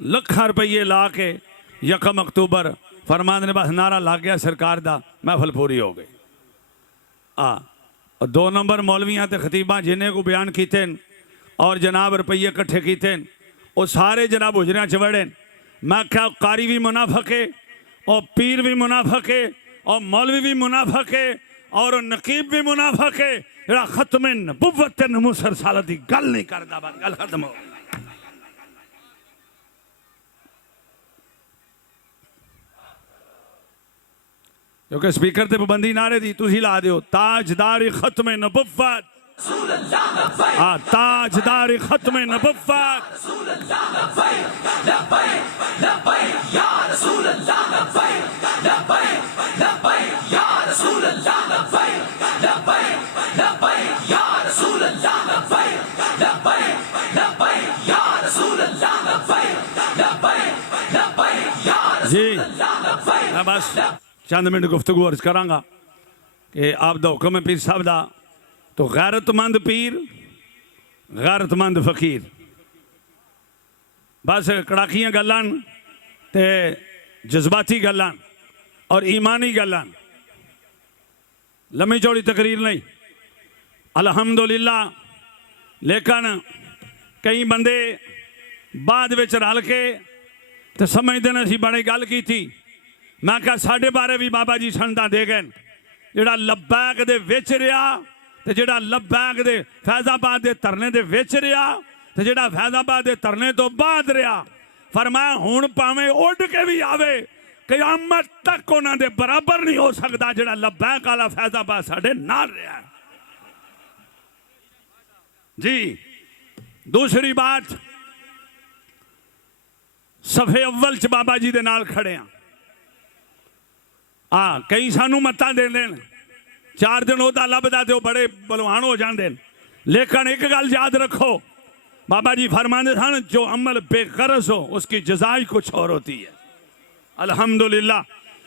लखा रुपये ला के 1 अक्तूबर फरमान ने बस नारा लग गया सरकार दा, महफल पूरी हो गई। 2 नंबर मौलवियाँ ते खतीबा जिन्हें को बयान किए और जनाब रुपये इकट्ठे किए वो सारे जनाब हुजरिया च वड़े। मैं क्या कारी भी मुनाफक है और पीर भी मुनाफक है और मौलवी भी मुनाफक है और नकीब भी मुनाफक है। जरा खत्म नबुव्वत नमूसर साल की गल नहीं करता, बस गल खत्म हो गई। क्योंकि स्पीकर ते पाबंदी नारे दी तुसी ला दियो ताजदार खत्म नबुव्वत, ताजदार खत्म नबुव्वत। जी मैं बस चंद मिनट गुफ्तगू अर्ज करांगा कि आप दा हुक्म है पीर साहब दा। तो गैरतमंद पीर, गैरतमंद फकीर, बस कड़ाकियां गल्लां ते जज्बाती गल्लां और ईमानी गल्लां, लम्मी चौड़ी तकरीर नहीं। अल्हम्दुलिल्लाह। लेकिन कई बंदे बाद विच रल के तो समझते हैं असीं बड़ी गल की थी। मैं कहा साढ़े बारे भी बाबा जी सनदा दे गए। जिहड़ा लब्बैक दे विच रहा ते जिहड़ा लब्बैक दे फैज़ाबाद दे धरने दे विच रहा ते जिहड़ा फैज़ाबाद दे धरने तो बाद रहा, फरमाया हुण भावें उड़ के भी आवे क़यामत तक उन्हां दे बराबर नहीं हो सकता जिहड़ा लब्बैक वाला फैज़ाबाद साडे नाल रहा। जी दूसरी बात, सफ़े अव्वल च बाबा जी दे नाल खड़े हैं। कई सानू मत्ता दे देन, 4 दिन ओहदा लभदा ते बड़े बलवान हो जाते। लेकिन एक गल याद रखो, बाबा जी फरमाते सन जो अमल बेगरज हो उसकी जज़ाई कुछ और होती है। अल्हम्दुलिल्लाह।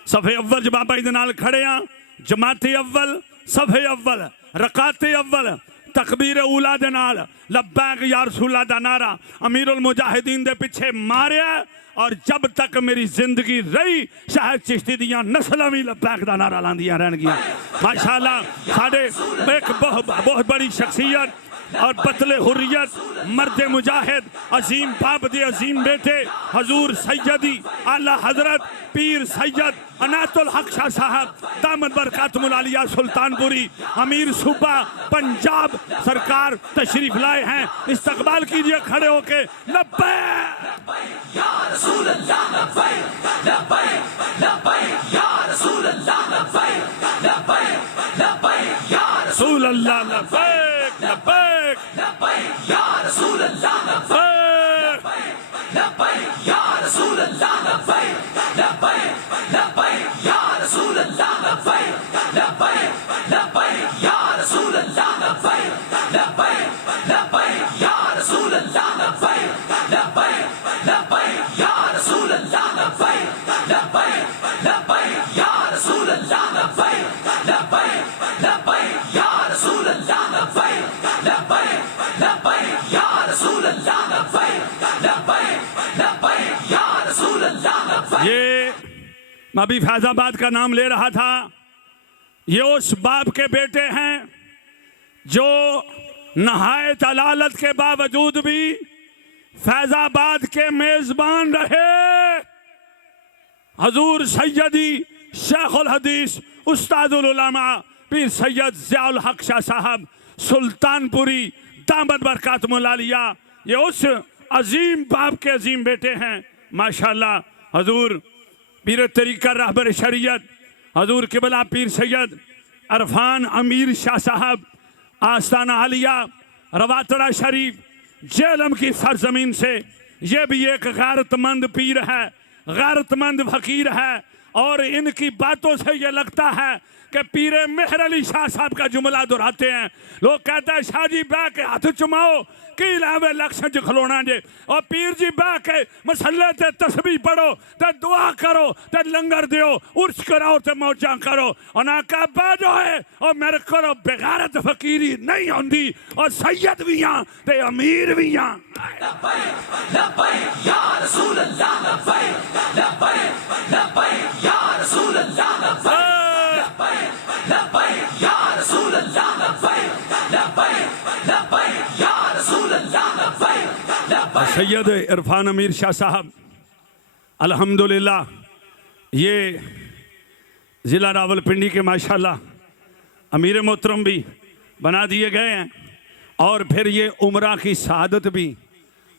सफ़े अव्वल च बाबा जी दे नाल खड़े हैं। जमाते अव्वल, सफ़े अव्वल, रकाते अव्वल, तकबीर उला दे नाल लब्बैक या रसूलल्लाह दा नारा अमीरुल मुजाहिदीन दे पिछे मारिया। और जब तक मेरी जिंदगी रही शायद चिश्ती दियां नस्लां भी लब्बैक दा नारा लांदियां रहणगियां। माशाअल्लाह साडे एक बहुत बड़ी शख्सियत और बतले हुर्रियत, मर्द मुजाहिद, अजीम बाप दे अजीम बेटे हजूर सैयदी आला हजरत पीर सैयद अनातुल हक शाह साहब दामद बरकातुल आलिया सुल्तानपुरी अमीर सूबा पंजाब सरकार तशरीफ लाए हैं। इस्तकबाल कीजिए खड़े होके। लब्बैक या रसूल अल्लाह, लब्बैक लब्बैक लब्बैक या रसूल अल्लाह, लब्बैक लब्बैक लब्बैक या रसूल अल्लाह, लब्बैक लब्बैक लब्बैक या रसूल अल्लाह, लब्बैक लब्बैक या रसूल अल्लाह, लब्बैक लब्बैक लब्बैक या रसूल अल्लाह, लब्बैक लब्बैक लब्बैक या रसूल अल्लाह, लब्बैक लब्बैक लब्बैक या रसूल अल्लाह, लब्बैक लब्बैक लब्बैक या रसूल अल्लाह, लब्बैक लब्बैक लब्बैक या रसूल अल्लाह, लब्बैक लब्बैक लब्बैक या रसूल अल्लाह, लब्बैक लब्बैक लब्बैक या रसूल अल्लाह, लब्बैक लब्बैक लब्बैक या रसूल अल्लाह। ये मैं अभी फैजाबाद का नाम ले रहा था। ये उस बाप के बेटे हैं जो नहायत अलालत के बावजूद भी फैजाबाद के मेजबान रहे। हजूर सैयदी शेखुल हदीस उस्तादुल उलमा पीर सैयद ज़ियाउल हक शाह साहब सुल्तानपुरी दामद बरकातुल आलिया, ये उस अजीम बाप के अजीम बेटे हैं। माशाअल्लाह। हजूर पीर तरीका रहबर शरीयत हजूर किबला पीर सैयद अरफान अमीर शाह साहब आस्ताना आलिया रवातड़ा शरीफ जेलम की सरजमीन से, ये भी एक गैरतमंद पीर है, गैरतमंद फकीर है। और इनकी बातों से ये लगता है कि पीरे मेहर अली शाह साहब का जुमला दोहराते हैं। लोग कहते हैं शाह जी बह के हाथ चुमाओ की लावे लक्ष्य च खलोना जे, और पीर जी बह के मसले ते तस्बीह पढ़ो ते दुआ करो ते लंगर दियो, उर्स कराओ ते मौजा करो। और ना कहबा जो है और मेरे को बेगारत फकीरी नहीं होंदी, और सैयद भी हैं ते अमीर भी हैं। सैयद इरफान अमीर शाह साहब अल्हम्दुलिल्लाह ये ज़िला रावलपिंडी के माशाल्लाह अमीर मोहतरम भी बना दिए गए हैं, और फिर ये उम्रा की सआदत भी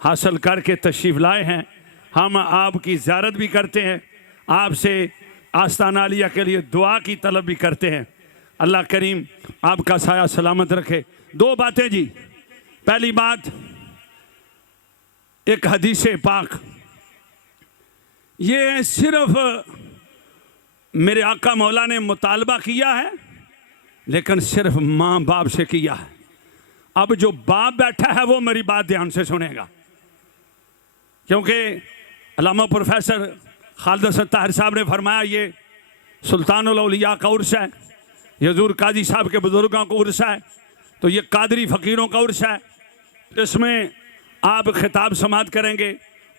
हासिल करके तशरीफ़ लाए हैं। हम आपकी ज़ियारत भी करते हैं, आपसे आस्ताना आलिया के लिए दुआ की तलब भी करते हैं। अल्लाह करीम आपका साया सलामत रखे। दो बातें जी, पहली बात एक हदीस पाक, ये सिर्फ मेरे आका मौला ने मुतालबा किया है, लेकिन सिर्फ माँ बाप से किया है। अब जो बाप बैठा है वो मेरी बात ध्यान से सुनेगा, क्योंकि अल्लामा प्रोफेसर खालिद हसन ताहिर साहब ने फरमाया ये सुल्तानुल औलिया का उर्स है, ये हजूर काजी साहब के बुजुर्गों का उर्स है, तो ये कादरी फ़कीरों का उर्स है। इसमें आप खिताब समात करेंगे,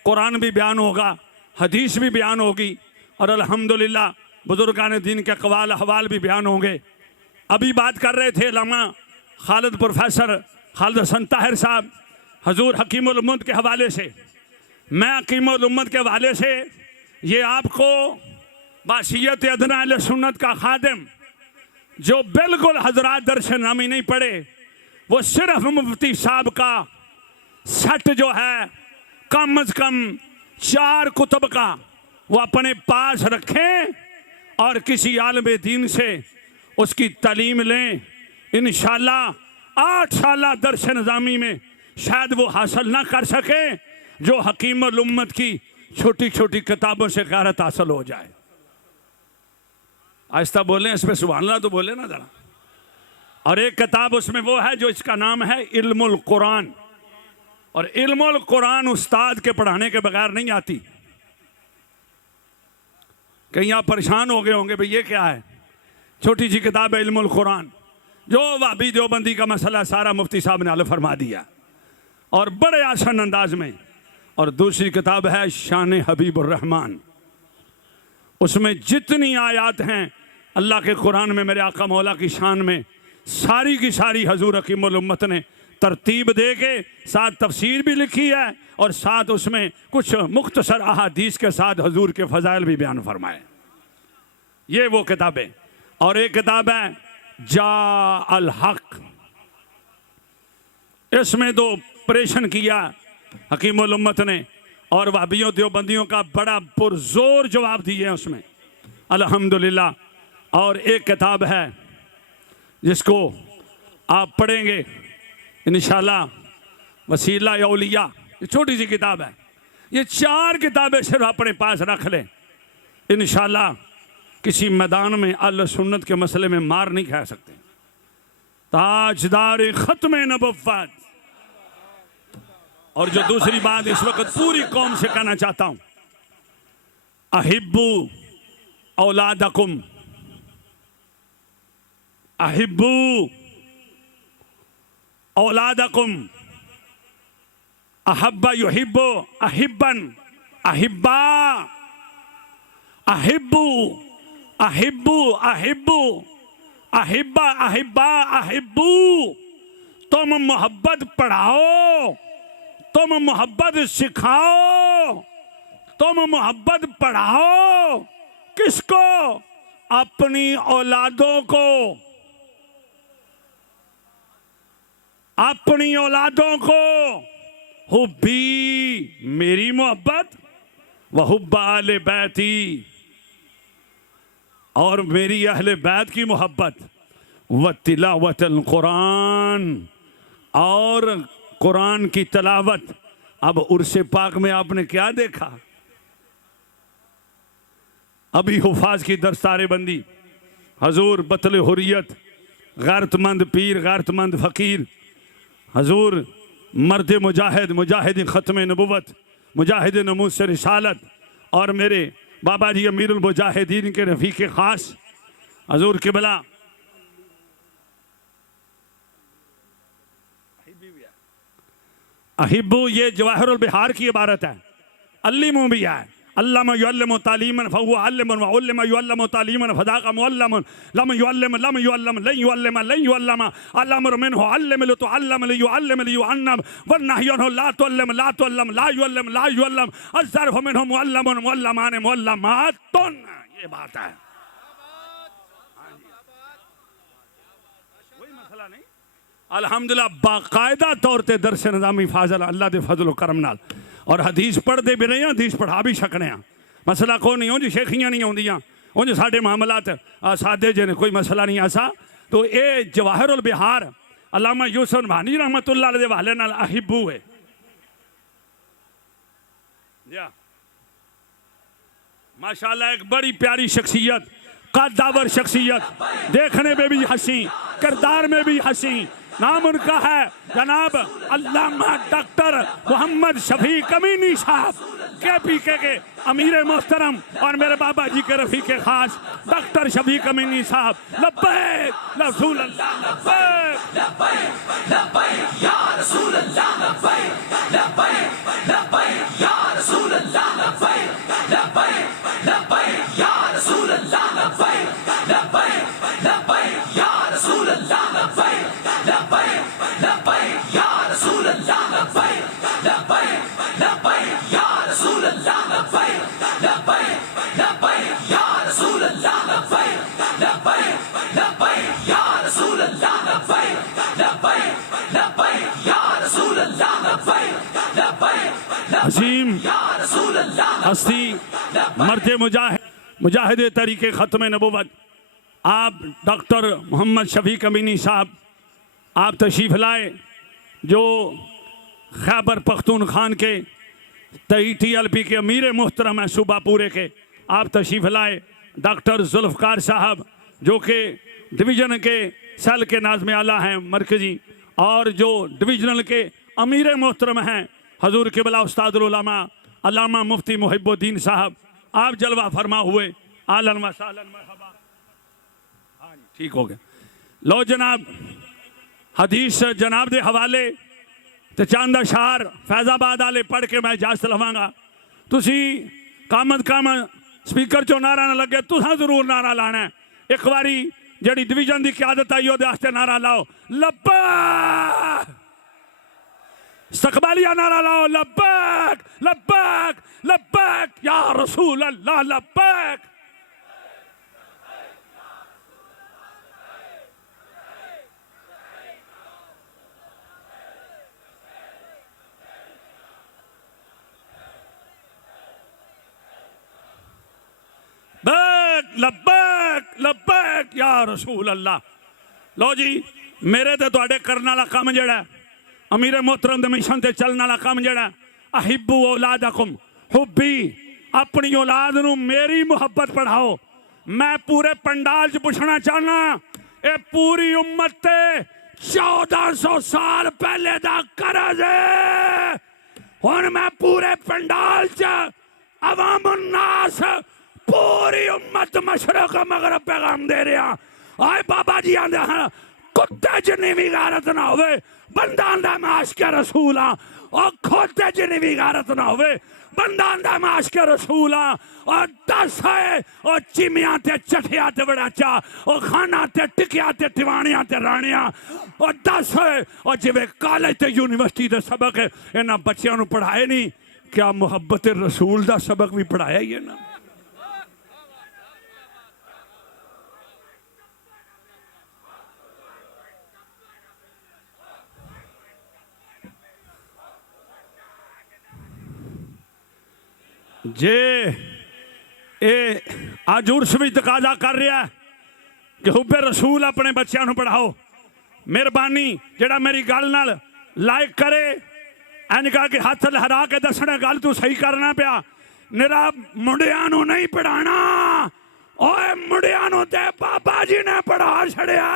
कुरान भी बयान होगा, हदीस भी बयान होगी, और अल्हम्दुलिल्लाह बुजुर्गान दीन के अक़वाल अहवाल भी बयान होंगे। अभी बात कर रहे थे अल्लामा खालिद प्रोफेसर खालिद हसन ताहिर साहब हजूर हकीमुल उम्मत के हवाले से, मैं हकीमुल उम्मत के हवाले से ये आपको बाशियत अदना अहले सुन्नत का खादिम जो बिल्कुल हजरात दर्श नामी नहीं पढ़े, वो सिर्फ मुफ्ती साहब का सेट जो है कम अज कम 4 कुतुब का वो अपने पास रखें और किसी आलिम दीन से उसकी तालीम लें। इंशाअल्लाह 8 साल दर्स निज़ामी में शायद वो हासिल ना कर सके जो हकीमुल उम्मत की छोटी छोटी किताबों से क़राअत हासिल हो जाए। आहिस्ता बोलें, इस पर सुभान अल्लाह तो बोले ना ज़रा। और एक किताब उसमें वो है जो इसका नाम है इल्मुल कुरान, और इल्मुल कुरान उस्ताद के पढ़ाने के बगैर नहीं आती। कहीं आप परेशान हो गए होंगे भाई ये क्या है, छोटी सी किताब है इल्मुल कुरान, जो वाबी देवबंदी का मसला सारा मुफ्ती साहब ने हल फरमा दिया और बड़े आसान अंदाज में। और दूसरी किताब है शान हबीबुर रहमान, उसमें जितनी आयात हैं अल्लाह के कुरान में मेरे आका मौला की शान में, सारी की सारी हजूर हकीमुल उम्मत ने तरतीब दे के साथ तफसीर भी लिखी है, और साथ उसमें कुछ मुख्तसर अहादीस के साथ हजूर के फ़ज़ाइल भी बयान फरमाए। ये वो किताबें। और एक किताब है जा अल हक, इसमें तो ऑपरेशन किया हकीमुल उम्मत ने, और वहाबियों देवबंदियों का बड़ा पुरजोर जवाब दिए उसमें अल्हम्दुलिल्लाह। और एक किताब है जिसको आप पढ़ेंगे इंशाअल्लाह, वसीला औलिया, ये छोटी सी किताब है। ये 4 किताबें सिर्फ अपने पास रख लें, इंशाअल्लाह किसी मैदान में अल सुन्नत के मसले में मार नहीं खा सकते। ताजदार ख़त्म नबुव्वत। और जो दूसरी बात इस वक्त पूरी कौम से कहना चाहता हूं, अहिब्बू औलादकुम, अहिब्बू औलादकुम, अहब्बा युहिब्बु अहिब्बन अहिब्बा, अहिब्बू अहिब्बू अहिब्बू अहिब्बा अहिब्बा अहिब्बू। तुम मोहब्बत पढ़ाओ, तुम मोहब्बत सिखाओ, तुम मोहब्बत पढ़ाओ। किसको? अपनी औलादों को, अपनी औलादों को। हुब्बी मेरी मोहब्बत, व हुब्बा अहले बैती, और मेरी अहले बैत की मोहब्बत, व तिलावतल कुरान, और कुरान की तलावत। अब उर्से पाक में आपने क्या देखा? अभी हुफाज की दस्तारे बंदी, हजूर बतल हुरियत, गैरतमंद पीर, गैरतमंद फ़कीर, हजूर मर्द मुजाहिद, मुजाहिद ख़त्म नबुवत, मुजाहिद नमूस रिसालत, और मेरे बाबा जी अमीरुल मुजाहिदीन के रफ़ीक़ ख़ास हजूर क़िबला अहिब्बू, ये जवाहिरुल बिहार की इबारत है। अल्लिमु भी है, अल्लामा युअल्लिमु तालीमन फहुव अल्लिमुन व उल्लिमा युअल्लिमु तालीमन फदाका मुअल्लमुन लम युअल्लिम लन युअल्लिमा अल्लमरु मिनहु अल्लिम लितुअल्लम लियुअल्लिम लियुअन्नम वन्नहयु ला तुअल्लिम ला युअल्लिम अज़्ज़रफु मिनहु मुअल्लमुन मुअल्लमान मुअल्लमातुन। ये बात है, कोई मसला नहीं। अल्हम्दुलिल्लाह बाकायदा तौर पर दरस निज़ामी फाजल अल्लाह के फजल करम नाल, और हदीस पढ़ते भी रहे हैं, हदीस पढ़ा भी सकने हैं। मसला को नहीं, उंज शेखियाँ नहीं आउंदियां, उंज साडे मामलात सादे जे ने, कोई मसला नहीं ऐसा। तो ये जवाहिरुल बिहार अल्लामा यूसुफ नबहानी रहमतुल्लाह अलैह दे हवाले नाल अहिब्बू है। माशाअल्लाह एक बड़ी प्यारी शख्सियत, कद्दावर शख्सियत, देखने में भी हंसी, किरदार में भी हंसी। नाम उनका है जनाब अल्लामा डॉक्टर मोहम्मद शफी कमीनी साहब, KPK के अमीर मोहतरम और मेरे बाबा जी के रफ़ीक़ ख़ास डॉक्टर शफी कमीनी साहब। लब्बैक रसूल अल्लाह, लब्बैक लब्बैक या रसूल अल्लाह, लब्बैक लब्बैक या रसूल अल्लाह, लब्बैक लब्बैक या रसूल अल्लाह, लब्बैक लब्बैक या रसूल अल्लाह, लब्बैक लब्बैक या रसूल अल्लाह, लब्बैक लब्बैक या रसूल अल्लाह, लब्बैक लब्बैक या रसूल अल्लाह, लब्बैक लब्बैक या रसूल अल्लाह, लब्बैक लब्बैक या रसूल अल्लाह, लब्बैक अजीम हस्ती मर्द मुजाहिद तरीके ख़त्म नबुवत आप डॉक्टर मोहम्मद शफी कमीनी साहब, आप तशरीफ़ लाए, जो खैबर पख्तूनख्वा के TLP के अमीर मोहतरम हैं सूबा पूरे के। आप तशरीफ़ लाए डॉक्टर जुल्फ़कार साहब, जो कि डिवीज़न के सेल के नाज़िम आला हैं मरकज़ी, और जो डिवीज़नल के अमीर मोहतरम हैं हजूर क़िबला उस्तादुल उलमा अल्लामा मुफ्ती मुहिबुद्दीन साहब। आप जलवा फरमा हुए, आलन व सहलन मरहबा। हाँ जी ठीक हो गया। लो जनाब हदीस जनाब दे हवाले ते चंद अशार फैज़ाबाद आले पढ़ के मैं इजाजत लवांगा। तुसी कामद काम स्पीकर चो नारा ना लगे, तुसां जरूर नारा लाना है। एक बारी जड़ी डिवीजन की क्यादत आई ओदे वास्ते नारा लाओ, लब्बैक, इस्तकबालिया नारा लाओ, लब्बैक लब्बैक लब्बैक या रसूल अल्लाह, लब्बैक। लब्बैक लब्बैक या रसूल अल्लाह। लो जी मेरे ते तुहाडे करने वाला काम जड़ा अमीर मोहतरम दे मिशन ते चलने वाला काम जड़ा अहिब्बू औलादकुम हुब्बी, अपनी औलाद नू मेरी मुहब्बत पढ़ाओ। मैं पूरे पंडाल च पुछना चाहना, ये पूरी उम्मत ते 1400 साल पहले दा करज है। हुण मैं पूरे पंडाल च अवामुन नास पूरी उम्मत मशरक मगरब पैगाम दे रहा। आए बाबा जी आंदे हैं कुत्ते जिन्नी भी गारत ना होवे, बंदा आंदा मैं आशिक रसूल हाँ, और खोते जिन्नी भी गारत ना होवे, बंदा आंदा मैं आशिक रसूल हाँ। और 10 है और चिमिया ते चठिया ते बड़ाचा, और खाना ते टिकिया ते टिवाणिया ते राणिया, और 10 है और जिवें कॉलेज ते यूनिवर्सिटी दे सबक इन्हां बच्चों नूं पढ़ाए नहीं, क्या मुहब्बत रसूल दा सबक भी पढ़ाया ही है ना। जे ए अज उर्स भी तकाजा कर रहा है कि हुब्बे रसूल अपने बच्चों को पढ़ाओ। मेहरबानी जेड़ा मेरी गल नाल लाइक करे, इंज कहा कि हाथ लहरा के दसना गल तू सही करना पिया। निरा मुंडियां नूं नहीं पढ़ाना, ओए मुंडियां नूं ते बाबा जी ने पढ़ा छड़िया।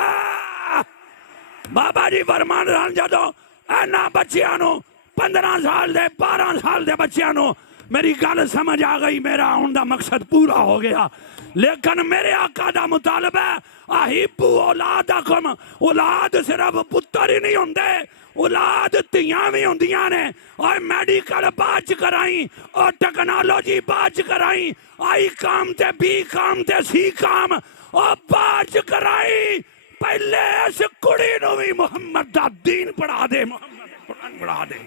बाबा जी फरमान जदों इन्हां बच्चियां नूं 15 साल दे 12 साल दे बच्चियां नूं मेरी गल समझ आ गई, मेरा आउण दा मकसद पूरा हो गया। लेकिन मेरे आका दा मुतालबा है अहिब्बु औलादकुम, औलाद सिर्फ पुत्तर ही नहीं होंदे, औलाद धियां भी होंदियां ने। और मेडिकल बाद च कराई और टेक्नोलॉजी बाद च कराई, आई काम ते बी काम ते सी काम और बाद च कराई। पहले इस कुड़ी नूं भी मुहम्मद दा दीन पढ़ा दे, मुहम्मद दा कुरान पढ़ा दे,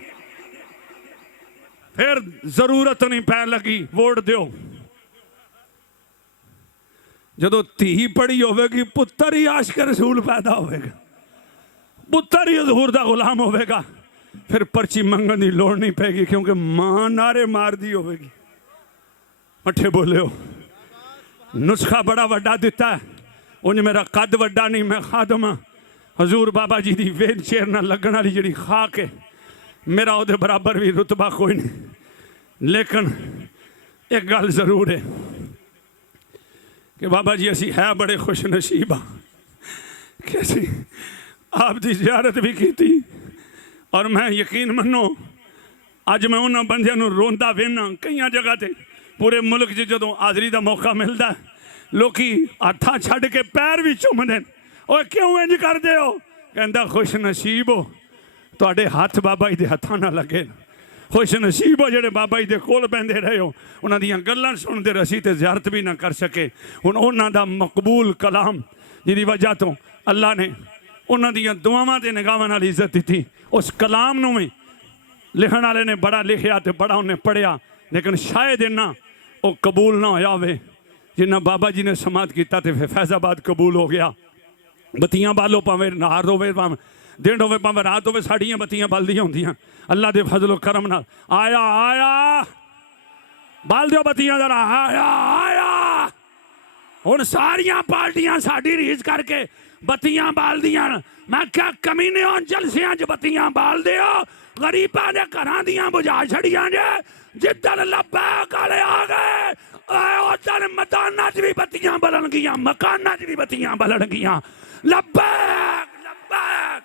फिर जरूरत नहीं पैन लगी वोट दियो। जदों धी पढ़ी होगी पुत्र ही आशिक रसूल पैदा होगा, पुत्र ही हजूर दा गुलाम होगा, फिर पर्ची मंगन की लोड़ नहीं पैगी क्योंकि मां नारे मार दी होगी। मठे बोलियो नुस्खा बड़ा वड्डा दिता है, उंज मेरा कद वड्डा नहीं, मैं खादम हाँ। हजूर बाबा जी की वेल चेयर न लगन वाली जी खाक है, मेरा वो बराबर भी रुतबा कोई नहीं। लेकिन एक गल जरूर है कि बाबा जी असी है बड़े खुश नसीब हाँ कि असी आपकी जियारत भी की थी। और मैं यकीन मनो अज मैं उन्होंने बंदियां नूं रोंदा वेना कई जगह ते पूरे मुल्क च जदों हाज़री का मौका मिलता है लोग हथा छड़ के पैर भी चूमदे, ओए क्यों इंज करदे हो? कहंदा खुश नसीब हो तुहाडे हाथ बाबा जी दे हत्थां नाल लगे, खुश नसीब हो जेडे बाबा जी दे कोल बहंदे रहे हो, उन्हां दीयां गल्लां सुनदे रसी ते ज़ियारत भी ना कर सके। हुण उन्हां दा मकबूल कलाम जिहदी वजह तो अल्लाह ने उन्हां दीयां दुआवां ते निगाहां नाल इज्जत दी, उस कलाम नूं भी लिखण वाले ने बड़ा लिखिया ते बड़ा उन्हें पढ़िया, लेकिन शायद इन्ना वो कबूल ना होया होवे जिन्ना बाबा जी ने समात किया तो फिर फैजाबाद कबूल हो गया। बत्तियां बालो भावें नार होवे भावें दिन होवे भावें रात होवे, साड़ियां बत्तियां बलदियां होंदियां अल्लाह दे फजलो करम नाल। आया आया बाल दियो बत्तियां जरा, आया आया। हुण सारियां पार्टियां साडी रीस करके बत्तियां बाल दियां, मैं क्या कमीने हो जलसियां च बत्तियां बाल दियो, गरीबां दे घरां दियां बुझा छड़ियां जे। जिद्दन लब्बैक वाले आ गए उधर मैदाना च भी बत्तियां बलन गियां, मकाना च भी बत्तियां बलन गियां। लब्बैक लब्बैक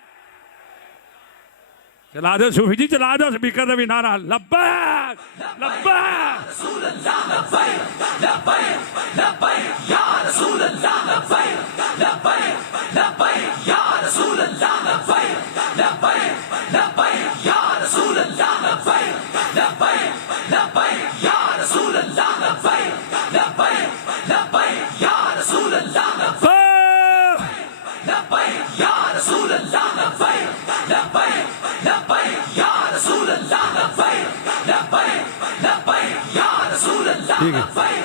चला दो सूफी जी, चला दो स्पीकर का भी नारा, लब्बैक लब्बैक रसूल अल्लाह लब्बैक लब्बैक लब्बैक या रसूल अल्लाह लब्बैक लब्बैक लब्बैक या रसूल अल्लाह लब्बैक लब्बैक लब्बैक या रसूल अल्लाह लब्बैक लब्बैक लब्बैक या रसूल अल्लाह लब्बैक लब्बैक लब्बैक या रसूल अल्लाह लब्बैक लब्बैक या रसूल अल्लाह लब्बैक लब्बैक लब्बैक या रसूल अल्लाह लब्बैक लब्बैक लब्बैक या रसूल अल्लाह लब्बैक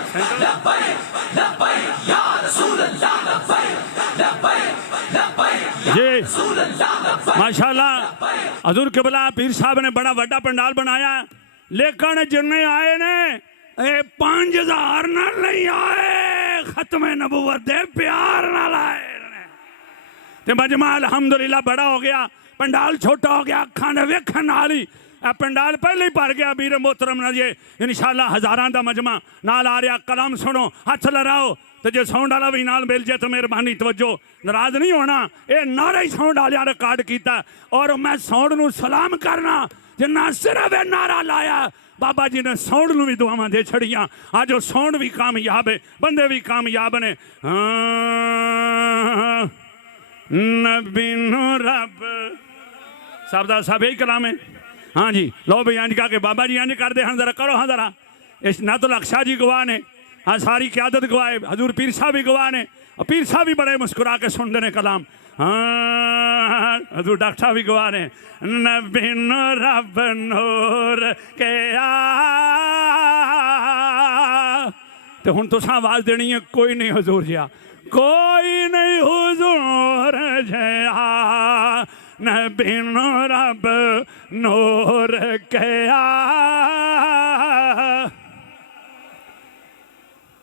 लब्बैक लब्बैक या रसूल अल्लाह लब्बैक लब्बैक लब्बैक या रसूल अल्लाह लब्बैक। माशाअल्लाह हजूर क़िबला पीर साहब ने बड़ा बड़ा पंडाल बनाया, लेकिन जिन्ने आए ने 5000 नाल नहीं आए, खत्मे नबूवत दे प्यार नाल आए ते मजमा अल्हम्दुलिल्लाह बड़ा हो गया, पंडाल छोटा हो गया, अखां दे वेखण नाल ही पंडाल पहले ही भर गया। वीर मोहतरम ना जी इंशाअल्लाह हज़ारां दा मजमा नाल आ रहा, कलम सुनो हथ लड़ाओ तो जो साउंड वाला भी नाल मिल जाए तो मेहरबानी तवज्जो, नाराज नहीं होना। ये नारा ही साउंड वाले रिकॉर्ड किया और मैं साउंड नूं सलाम करना जिन्ना सिर्फ ये नारा लाया बाबा जी ने साउंड नूं भी दुआवां दे छड़ियां। आज वो साउंड भी कामयाब है, बंदे भी कामयाब ने। नबी नूं रब सब दा सब यही कलाम है। हाँ जी लो भाई इंज कहा कि बाबा जी इंज करते हैं, जरा करो हाँ जरा। इस नातुल हक शाह जी गवाह ने, हाँ सारी क्यादत गवाह है, हजूर पीर साहब भी गवाह ने, पीर साहब भी बड़े मुस्कुरा के सुनते हैं कलाम। हाँ हजूर डॉक्टर साहब भी गवाह ने। नबी नूं रब नूर के तो हुण तुसां आवाज़ देनी है, कोई नहीं हजूर जिया, कोई नहीं हुजूर जया, नबी नूं रब नूर कया।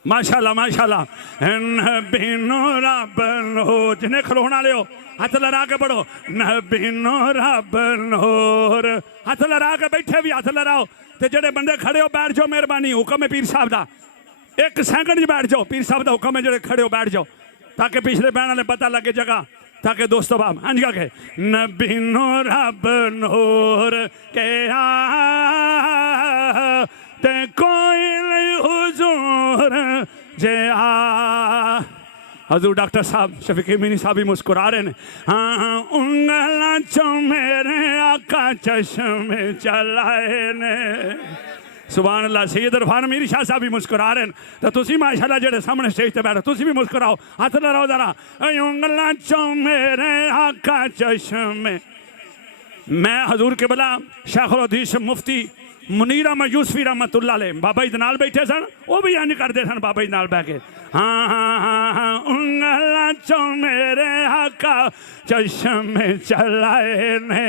माशाल्लाह माशाल्लाह। नबी नूं रब नूर, जिन्हें खलोना लियो हाथ लड़ा के पढ़ो, नबी नूं रब नूर, हाथ लड़ा के बैठे भी हाथ लड़ाओ, तो जेडे बंदे खड़े हो बैठ जाओ, मेहरबानी हुक्म है पीर साहब दा। एक सेकंड बैठ जाओ, पीर साहब का हुक्म है जड़े खड़े हो बैठ जाओ ताकि पिछले बहन वाले पता लगे जगह, ताकि दोस्तों बाब हाँ जी के नबी नो रब नूर के ते कोई नहीं हुजूर जे हजूर डॉक्टर साहब शफीक मीनी साहब भी मुस्कुरा रहे हैं। हाँ उंगला चो मेरे आका चश्मे चलाए ने सुभान अल्लाह। सैयद इरफान मीर शाह साहब भी मुस्कुरा रहे हैं तो तुसी माशाल्लाह जेड़े सामने स्टेज पे बैठो तुसी भी मुस्कुराओ, हाथ लगाओ जरा। उंगला चो मेरे आका चश्मे। मैं हजूर के बला शेखुल हदीस मुफ्ती मुनीर अहमद यूसुफी रहमतुल्लाह अलैह बाबा जी नाल बैठे सन, वो भी इंज करते सन बाबा जी नाल बह के। हाँ हाँ हाँ हाँ उंगला चो मेरे आका चश्मे चलाए ने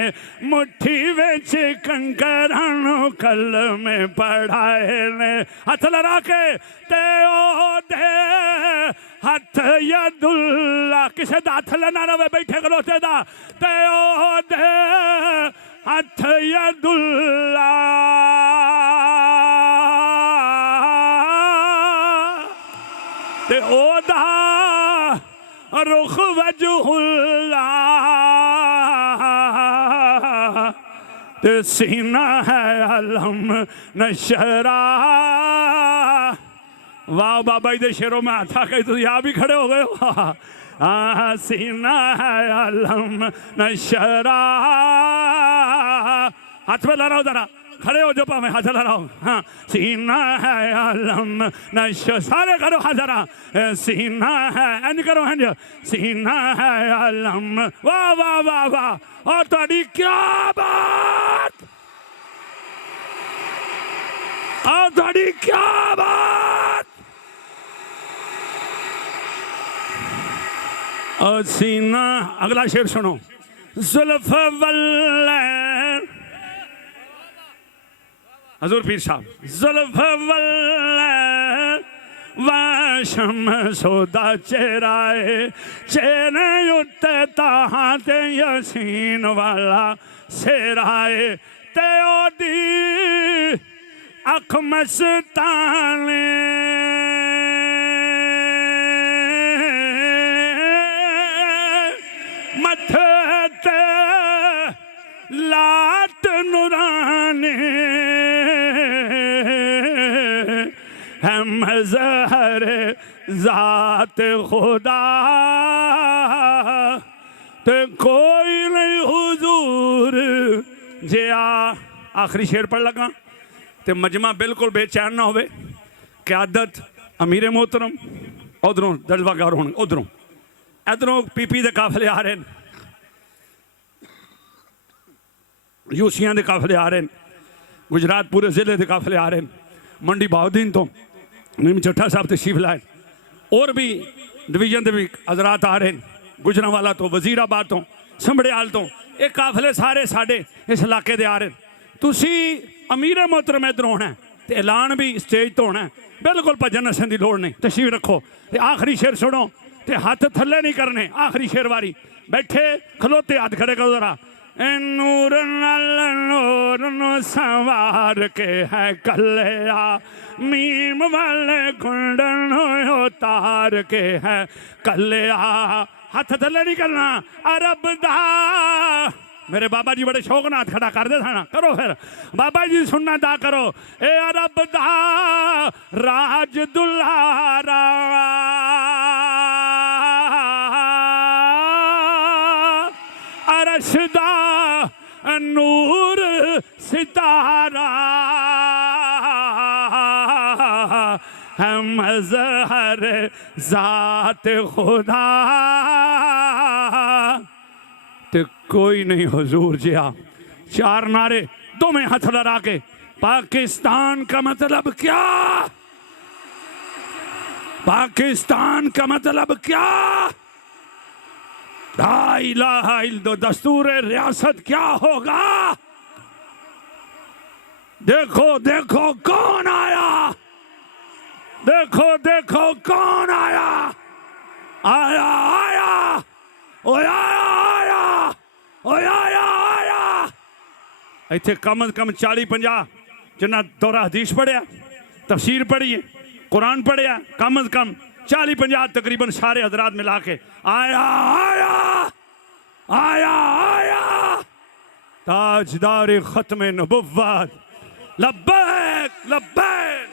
मुट्ठी विच कंकरानो कल में पढ़ाए ने। हथ लड़ा के ते ओ दे हथ यदुल्ला किसे दा हथ लेना रवे बैठे खलोते दा ते ओ दे हथ यदुल्ला ते ओदा रुख वजहुल्ला ते सीना है अलम नशरा। वाह बाबा जी शेरों में हाथा कहीं तो यहाँ भी खड़े हो गए हो। सीना है अलम नशरा। हाथ में लड़ाओ जरा, खड़े हो जो पावे हाथ लड़ाओ। हाँ सीना है अलम नश सारे करो हाथ जरा। सीना है एंड करो एंड सीना है अलम। वाह वाह वाह वाह। और तुम्हारी क्या बात, और तुम्हारी क्या बात। और सीना अगला शेर सुनो। जुल्फ वल्ले हजूर पीर साहब जुल्फ वल्ले वाशम सोदा चेराए चेने उत्ते ताहाते यसीन वाला सेराए ते ओदी अख मस्ताने मथे ते लाट नुराने है मज़हर ज़ात खुदा ते कोई नहीं हुजूर जिया। आखिरी शेर पढ़ लगा ते मजमा बिल्कुल बेचैन ना होवे। क़यादत अमीर मोहतरम उधरों जलवागार होने उधरों इधरों पीपी के काफले आ रहे हैं, यूसियां के काफले आ रहे हैं, गुजरात पूरे जिले के काफले आ रहे हैं। मंडी बहाउद्दीन तो नीम चट्ठा साहब तशरीफ लाए और भी डिवीजन के भी हजरात आ रहे हैं, गुजरांवाला तो वजीराबाद तो संभड़ियाल तो ये काफले सारे साढ़े इस इलाके दे आ रहे हैं। तुसी अमीर मोहतरम इधर होना है तो ऐलान भी स्टेज तो होना है, बिल्कुल भजन नसन की लोड़ नहीं। तशरीफ रखो ते आखिरी शेर सुनो ते हाथ थले नहीं करने। आखिरी शेर वारी बैठे खलोते हाथ खड़े करो जरा। नूर नूर नो सवार के है कलिया मीम वाले कुंडन उतार के है कलिया। हाथ थले नहीं करना। अरब दा मेरे बाबा जी बड़े शौक नाथ खड़ा कर दे था करो फिर बाबा जी सुनना दा करो। ए अरब दा राज दुल्हारा अरशदा नूर सितारा है मज़हर ज़ात खुदा ते कोई नहीं हुजूर जिया। चार नारे दो में हाथ लड़ा के पाकिस्तान का मतलब क्या, पाकिस्तान का मतलब क्या, ला इलाहा इल्लल्लाह दस्तूर रियासत क्या होगा। देखो देखो कौन आया, देखो देखो कौन आया, आया आया ओए आया आया ओए आया आया। इतने कम अज कम 40-50 जिन्ना दौरा हदीस पढ़िया तफसीर पढ़ी है कुरान पढ़िया कम अज कम 40-50 तकरीबन सारे हजरात मिला के आया आया आया आया ताजदार खत्म नबुव्वत लब्बैक लब्बैक